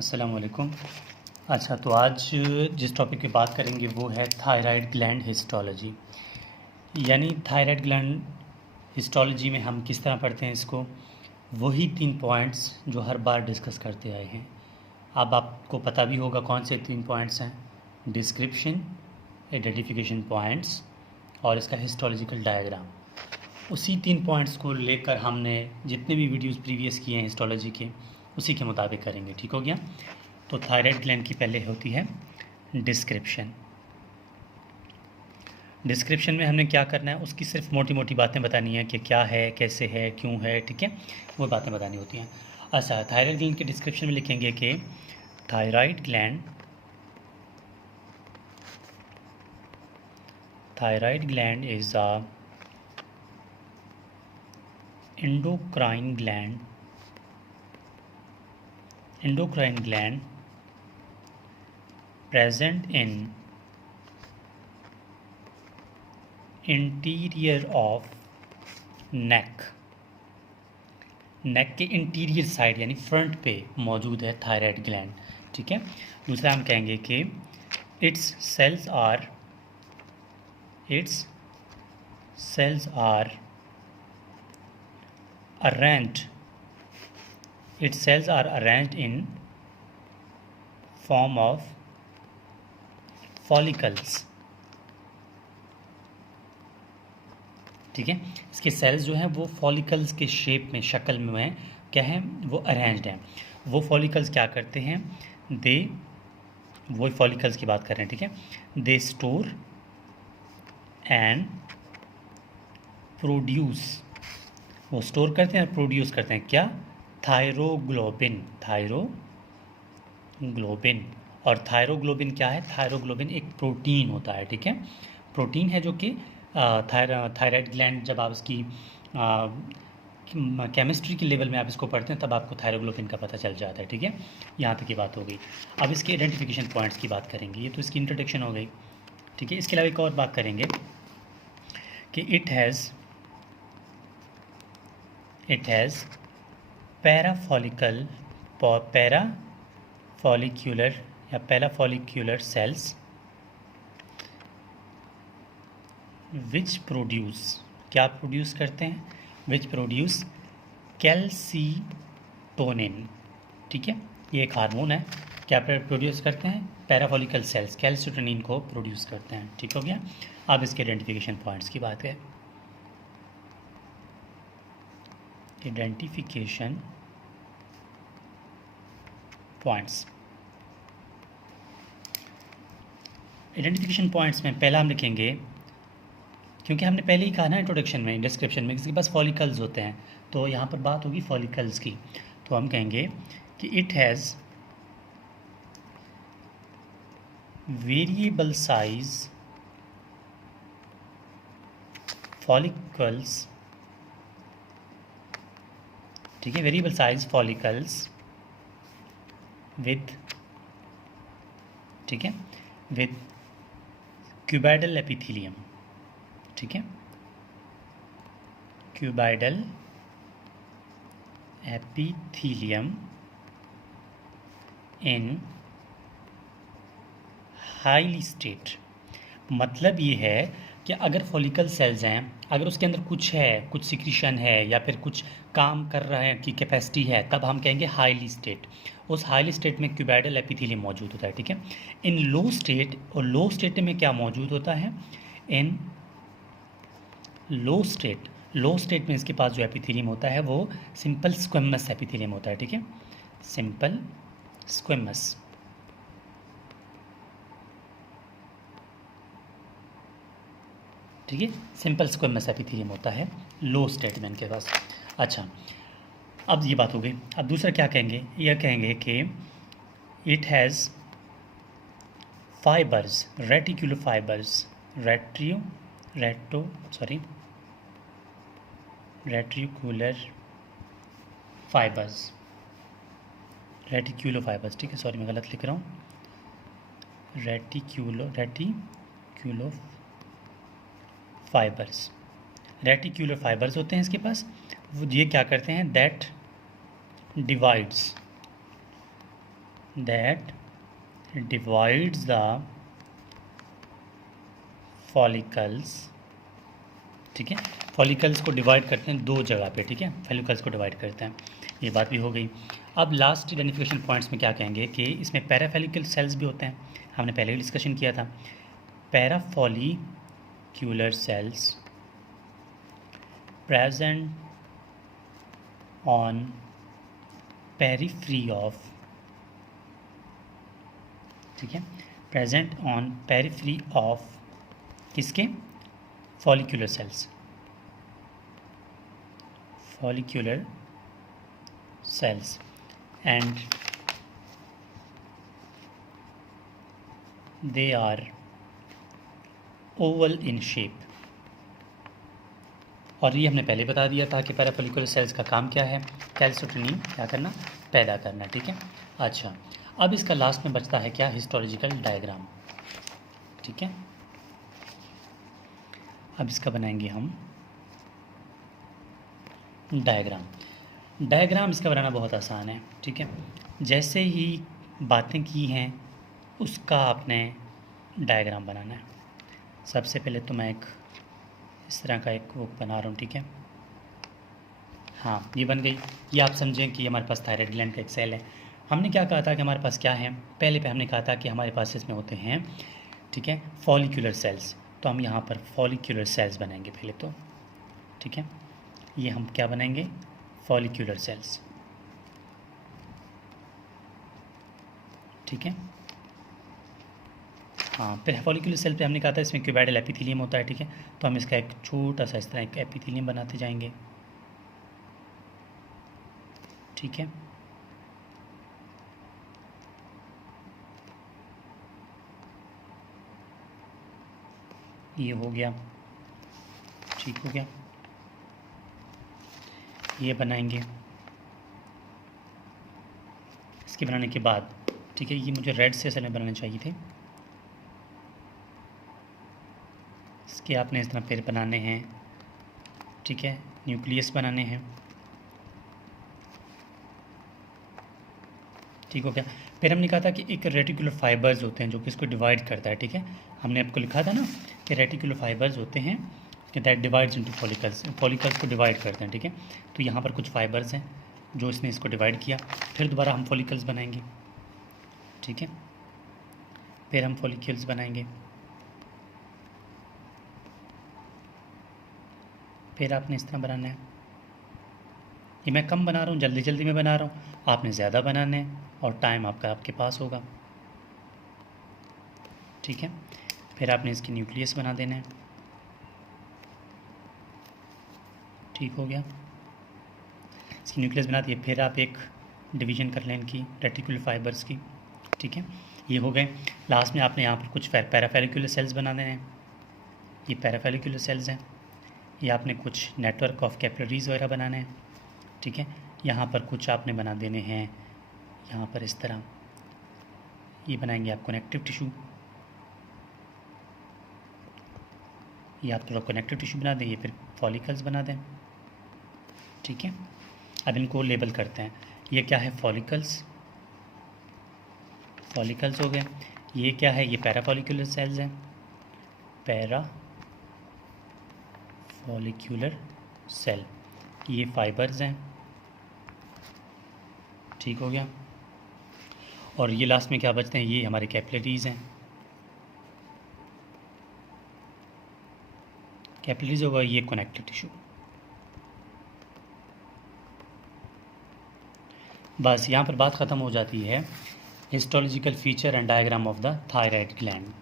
अस्सलाम वालेकुम। अच्छा, तो आज जिस टॉपिक की बात करेंगे वो है थायराइड ग्लैंड हिस्टोलॉजी। यानी थायराइड ग्लैंड हिस्टोलॉजी में हम किस तरह पढ़ते हैं इसको, वही 3 पॉइंट्स जो हर बार डिस्कस करते आए हैं। अब आपको पता भी होगा कौन से 3 पॉइंट्स हैं: डिस्क्रिप्शन, आइडेंटिफिकेशन पॉइंट्स और इसका हिस्टोलॉजिकल डायग्राम। उसी 3 पॉइंट्स को लेकर हमने जितने भी वीडियोस प्रीवियस किए हैं हिस्टोलॉजी के, उसी के मुताबिक करेंगे। ठीक हो गया। तो थायराइड ग्लैंड की पहले होती है डिस्क्रिप्शन। डिस्क्रिप्शन में हमने क्या करना है, उसकी सिर्फ मोटी मोटी बातें बतानी है कि क्या है, कैसे है, क्यों है। ठीक है, वो बातें बतानी होती हैं। अच्छा, थायराइड ग्लैंड के डिस्क्रिप्शन में लिखेंगे कि thyroid gland is a endocrine gland present in interior of neck के इंटीरियर साइड यानी फ्रंट पे मौजूद है थायराइड ग्लैंड। ठीक है। दूसरा हम कहेंगे कि its cells are arranged in form of follicles। ठीक है, इसके सेल्स जो हैं वो फॉलिकल्स के शेप में, शक्ल में क्या है, वो अरेंज्ड हैं। वो फॉलिकल्स क्या करते हैं, वो फॉलिकल्स की बात कर रहे हैं। ठीक है, दे स्टोर एंड प्रोड्यूस, वो स्टोर करते हैं और प्रोड्यूस करते हैं क्या, थायरोग्लोबिन। और थायरोग्लोबिन क्या है, थायरोग्लोबिन एक प्रोटीन होता है। ठीक है, प्रोटीन है जो कि थायराइड ग्लैंड, जब आप इसकी केमिस्ट्री के लेवल में आप इसको पढ़ते हैं तब आपको थायरोग्लोबिन का पता चल जाता है। ठीक है, यहाँ तक की बात हो गई। अब इसके आइडेंटिफिकेशन पॉइंट्स की बात करेंगे। ये तो इसकी इंट्रोडक्शन हो गई। ठीक है, इसके अलावा एक और बात करेंगे कि it has parafollicular cells which produce, क्या प्रोड्यूस करते हैं, विच प्रोड्यूस कैल्सीटोनिन। ठीक है, ये एक हार्मोन है, क्या प्रोड्यूस करते हैं, पैराफॉलिकल सेल्स कैल्सीटोनिन को प्रोड्यूस करते हैं। ठीक हो गया। अब इसके आइडेंटिफिकेशन पॉइंट्स की बात है। आइडेंटिफिकेशन पॉइंट्स में पहला हम लिखेंगे, क्योंकि हमने पहले ही कहा ना इंट्रोडक्शन में, डिस्क्रिप्शन में, किसी के पास फॉलिकल्स होते हैं, तो यहाँ पर बात होगी फॉलिकल्स की। तो हम कहेंगे कि it has variable size follicles. ठीक है, वेरिएबल साइज फॉलिकल्स विद, ठीक है, विद क्यूबाइडल एपिथेलियम। ठीक है, क्यूबाइडल एपिथेलियम इन हाईली स्टेट। मतलब ये है कि अगर फॉलिकल सेल्स हैं, अगर उसके अंदर कुछ है, कुछ सिक्रीशन है या फिर कुछ काम कर रहे हैं की कैपेसिटी है, तब हम कहेंगे हाईली स्टेट। उस हाईली स्टेट में क्यूबाइडल एपिथेलियम मौजूद होता है। ठीक है, इन लो स्टेट, और लो स्टेट में क्या मौजूद होता है, इन लो स्टेट में इसके पास जो एपिथेलियम होता है वो सिंपल स्क्वेमस एपिथेलियम होता है। ठीक है, सिंपल स्क्वेमस। ठीक है, सिंपल स्क्वेमस एपिथेलियम होता है लो स्टेट में इनके पास। अच्छा, अब ये बात हो गई। अब दूसरा क्या कहेंगे, यह कहेंगे कि it has fibres, reticular fibres, reticular fibres. ठीक है, सॉरी मैं गलत लिख रहा हूँ, रेटिक्यूलर फाइबर्स होते हैं इसके पास। वो ये क्या करते हैं, that divides that divides the follicles, ठीक है, फॉलिकल्स को डिवाइड करते हैं दो जगह पे, ठीक है, फॉलिकल्स को डिवाइड करते हैं, ये बात भी हो गई। अब लास्ट आइडेंटिफिकेशन पॉइंट्स में क्या कहेंगे कि इसमें पैराफॉलिकल सेल्स भी होते हैं, हमने पहले ही डिस्कशन किया था। Parafollicular cells present on periphery of, ठीक है, प्रेजेंट ऑन पेरिफ्री ऑफ किसके, follicular cells, follicular cells, and they are oval in shape। और ये हमने पहले बता दिया था कि पैराफॉलिकुलर सेल्स का काम क्या है, कैल्सिटोनिन क्या करना, पैदा करना, ठीक है। अच्छा, अब इसका लास्ट में बचता है क्या, हिस्टोलॉजिकल डायग्राम, ठीक है। अब इसका बनाएंगे हम डायग्राम इसका बनाना बहुत आसान है, ठीक है। जैसे ही बातें की हैं उसका आपने डायग्राम बनाना है। सबसे पहले तो मैं एक इस तरह का एक वो बना रहा हूँ, ठीक है। हाँ, ये बन गई। ये आप समझें कि हमारे पास थायराइड ग्लैंड का एक सेल है। हमने क्या कहा था कि हमारे पास क्या है, पहले पे हमने कहा था कि हमारे पास इसमें होते हैं, ठीक है, फॉलिक्यूलर सेल्स। तो हम यहाँ पर फॉलिक्यूलर सेल्स बनाएंगे पहले तो, ठीक है। ये हम क्या बनाएंगे, फॉलिक्यूलर सेल्स, ठीक है। हाँ, फिर फॉलिक्यूलर सेल पे हमने कहा था इसमें क्यूबैडल एपिथेलियम होता है, ठीक है। तो हम इसका एक छोटा सा इस तरह एक एपिथेलियम बनाते जाएंगे, ठीक है। ये हो गया, ठीक हो गया। ये बनाएंगे, इसके बनाने के बाद, ठीक है, ये मुझे रेड से असल में बनाने चाहिए थे, इसके आपने इस तरह पेड़ बनाने हैं, ठीक है, न्यूक्लियस बनाने हैं, ठीक हो गया। फिर हमने कहा था कि एक रेटिकुलर फाइबर्स होते हैं जो कि इसको डिवाइड करता है, ठीक है। हमने आपको लिखा था ना कि रेटिकुलर फाइबर्स होते हैं कि that divides into follicles, follicles को डिवाइड करते हैं, ठीक है। तो यहाँ पर कुछ फाइबर्स हैं जो इसने इसको डिवाइड किया, फिर दोबारा हम फॉलिकल्स बनाएंगे, ठीक है। फिर हम फॉलिकल्स बनाएंगे, फिर आपने इस तरह बनाना है। ये मैं कम बना रहा हूँ, जल्दी जल्दी में बना रहा हूँ, आपने ज़्यादा बनाना है और टाइम आपका आपके पास होगा, ठीक है। फिर आपने इसकी न्यूक्लियस बना देना है, ठीक हो गया। इसकी न्यूक्लियस बना दिए, फिर आप एक डिवीजन कर लें इनकी रेटिकुलर फाइबर्स की, ठीक है। ये हो गए। लास्ट में आपने यहाँ पर कुछ पैराफॉलिक्यूलर सेल्स बना देने हैं, ये पैराफॉलिक्यूलर सेल्स हैं। ये आपने कुछ नेटवर्क ऑफ कैपिलरीज वगैरह बनाने हैं, ठीक है। यहाँ पर कुछ आपने बना देने हैं, यहाँ पर इस तरह ये बनाएंगे आप कनेक्टिव टिश्यू, ये आप थोड़ा कनेक्टिव टिश्यू बना दें, ये फिर फॉलिकल्स बना दें, ठीक है। अब इनको लेबल करते हैं। ये क्या है, फॉलिकल्स, फॉलिकल्स हो गए। ये क्या है, ये पैराफॉलिक्यूलर सेल्स हैं, पैरा फॉलिक्यूलर सेल। ये फाइबर्स हैं, ठीक हो गया। और ये लास्ट में क्या बचते हैं, ये हमारे कैपिलरीज हैं, कैपिलरीज होगा, ये कनेक्टिव टिश्यू। बस यहाँ पर बात ख़त्म हो जाती है, histological feature and diagram of the thyroid gland.